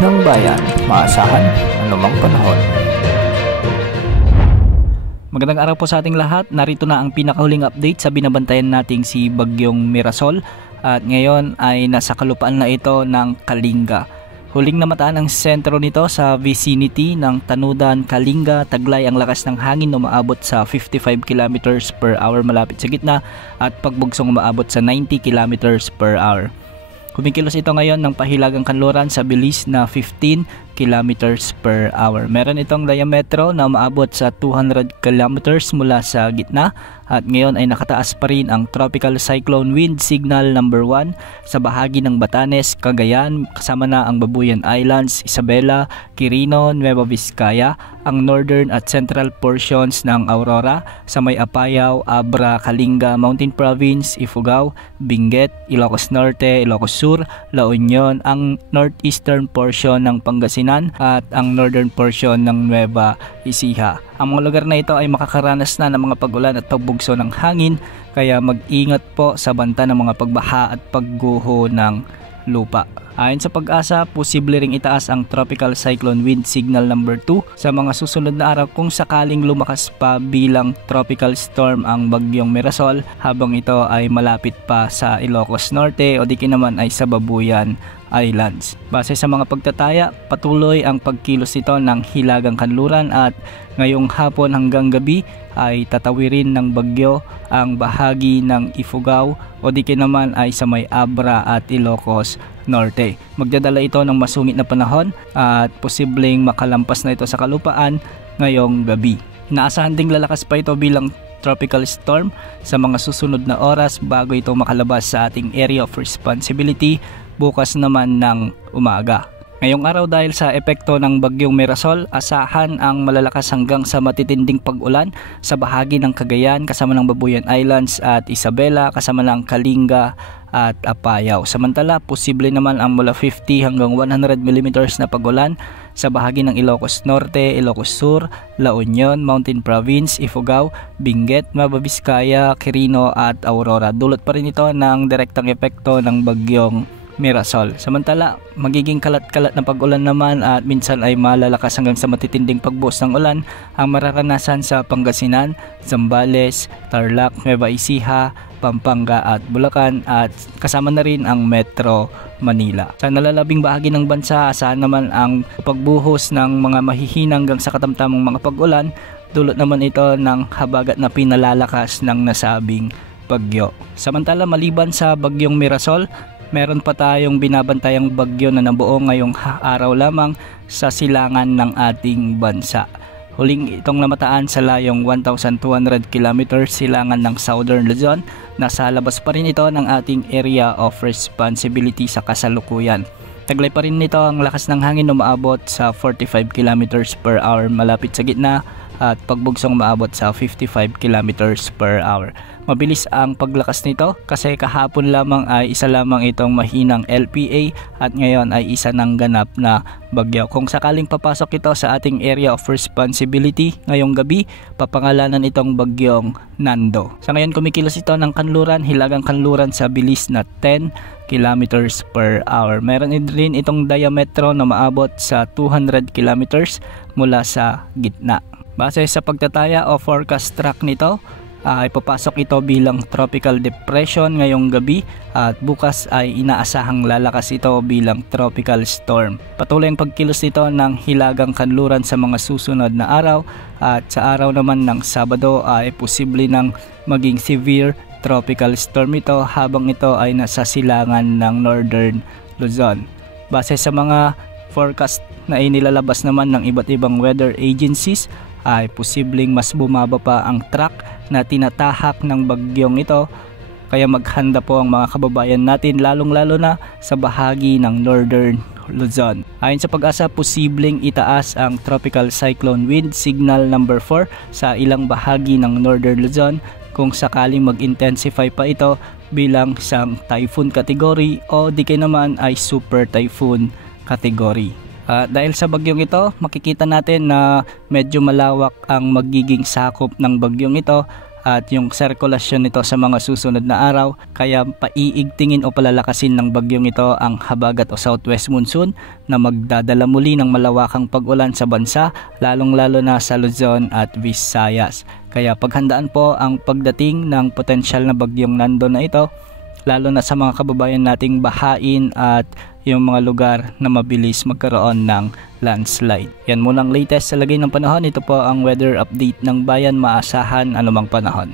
ng bayan, maasahan anumang panahon. Magandang araw po sa ating lahat. Narito na ang pinakahuling update sa binabantayan nating si Bagyong Mirasol at ngayon ay nasa kalupaan na ito ng Kalinga. Huling namataan ang sentro nito sa vicinity ng Tanudan, Kalinga. Taglay ang lakas ng hangin na umaabot sa 55 km per hour malapit sa gitna at pagbugsong umaabot sa 90 km per hour. Kumikilos ito ngayon ng pahilagang kanluran sa bilis na 15 km per hour. Meron itong diametro na umaabot sa 200 km mula sa gitna at ngayon ay nakataas pa rin ang Tropical Cyclone Wind Signal number 1 sa bahagi ng Batanes, Cagayan, kasama na ang Babuyan Islands, Isabela, Quirino, Nueva Vizcaya, ang northern at central portions ng Aurora, sa may Apayao, Abra, Kalinga, Mountain Province, Ifugao, Benguet, Ilocos Norte, Ilocos Sur, La Union, ang northeastern portion ng Pangasinan at ang northern portion ng Nueva Ecija. Ang mga lugar na ito ay makakaranas na ng mga pag-ulan at pagbugso ng hangin, kaya mag-ingat po sa banta ng mga pagbaha at pagguho ng lupa. Ayon sa Pag-asa, posible ring itaas ang Tropical Cyclone Wind Signal number 2 sa mga susunod na araw kung sakaling lumakas pa bilang tropical storm ang Bagyong Mirasol habang ito ay malapit pa sa Ilocos Norte o di naman ay sa Babuyan Islands. Base sa mga pagtataya, patuloy ang pagkilos nito ng hilagang kanluran at ngayong hapon hanggang gabi ay tatawirin ng bagyo ang bahagi ng Ifugao o di naman ay sa may Abra at Ilocos Norte. Magdadala ito ng masungit na panahon at posibleng makalampas na ito sa kalupaan ngayong gabi. Inaasahan ding lalakas pa ito bilang tropical storm sa mga susunod na oras bago ito makalabas sa ating area of responsibility bukas naman ng umaga. Ngayong araw dahil sa epekto ng Bagyong Mirasol, asahan ang malalakas hanggang sa matitinding pag-ulan sa bahagi ng Cagayan kasama ng Babuyan Islands at Isabela kasama ng Kalinga at Apayao. Samantala, posible naman ang mula 50 hanggang 100 mm na pag-ulan sa bahagi ng Ilocos Norte, Ilocos Sur, La Union, Mountain Province, Ifugao, Benguet, Nueva Vizcaya, Quirino at Aurora. Dulot pa rin ito ng direktang epekto ng Bagyong Mirasol. Samantala, magiging kalat-kalat na pag-ulan naman at minsan ay malalakas hanggang sa matitinding pagbuhos ng ulan ang mararanasan sa Pangasinan, Zambales, Tarlac, Nueva Ecija, Pampanga at Bulacan at kasama na rin ang Metro Manila. Sa nalalabing bahagi ng bansa, asahan naman ang pagbuhos ng mga mahihinang hanggang sa katamtamang mga pag-ulan. Dulot naman ito ng habagat na pinalalakas ng nasabing bagyo. Samantala, maliban sa Bagyong Mirasol, meron pa tayong binabantayang bagyo na nabuo ngayong araw lamang sa silangan ng ating bansa. Huling itong namataan sa layong 1,200 km silangan ng Southern Luzon. Nasa labas pa rin ito ng ating area of responsibility sa kasalukuyan. Taglay pa rin nito ang lakas ng hangin na umaabot sa 45 km per hour malapit sa gitna at pagbugsong maabot sa 55 km per hour. Mabilis ang paglakas nito kasi kahapon lamang ay isa lamang itong mahinang LPA at ngayon ay isa ng ganap na bagyo. Kung sakaling papasok ito sa ating area of responsibility ngayong gabi, papangalanan itong Bagyong Nando. Sa ngayon kumikilos ito ng kanluran, hilagang kanluran sa bilis na 10 km per hour. Meron din itong diametro na maabot sa 200 km mula sa gitna. Base sa pagtataya o forecast track nito, ay papasok ito bilang tropical depression ngayong gabi at bukas ay inaasahang lalakas ito bilang tropical storm. Patuloy ang pagkilos nito ng hilagang kanluran sa mga susunod na araw at sa araw naman ng Sabado ay posible nang maging severe tropical storm ito habang ito ay nasa silangan ng Northern Luzon. Base sa mga forecast na inilalabas naman ng iba't ibang weather agencies, ay posibleng mas bumaba pa ang track na tinatahak ng bagyong ito, kaya maghanda po ang mga kababayan natin lalong-lalo na sa bahagi ng Northern Luzon. Ayon sa Pag-asa, posibleng itaas ang Tropical Cyclone Wind Signal number 4 sa ilang bahagi ng Northern Luzon kung sakaling mag-intensify pa ito bilang isang typhoon category o di kaya naman ay super typhoon category. Dahil sa bagyong ito, makikita natin na medyo malawak ang magiging sakop ng bagyong ito at yung sirkulasyon nito sa mga susunod na araw, kaya paiigtingin o palalakasin ng bagyong ito ang habagat o southwest monsoon na magdadala muli ng malawakang pag-ulan sa bansa, lalong-lalo na sa Luzon at Visayas. Kaya paghandaan po ang pagdating ng potensyal na bagyong nandun na ito, lalo na sa mga kababayan nating bahain at yung mga lugar na mabilis magkaroon ng landslide. Yan muna ang latest sa lagay ng panahon. Ito po ang weather update ng bayan, maasahan anumang panahon.